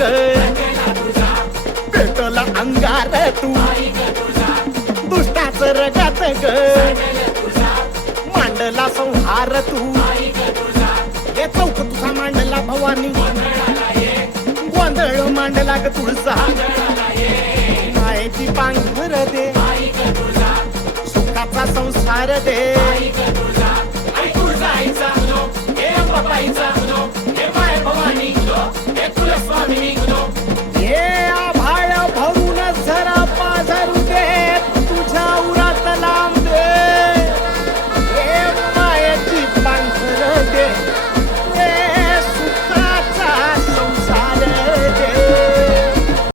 ग पेटला अंगार तू दुष्टाच रगात ग मांडला संहार तू हे चौक तुझा मांडला भवानी गोंधळ मांडला ग तुळजा मायेची पांघर दे सुखाचा संसार दे तुळजाईचा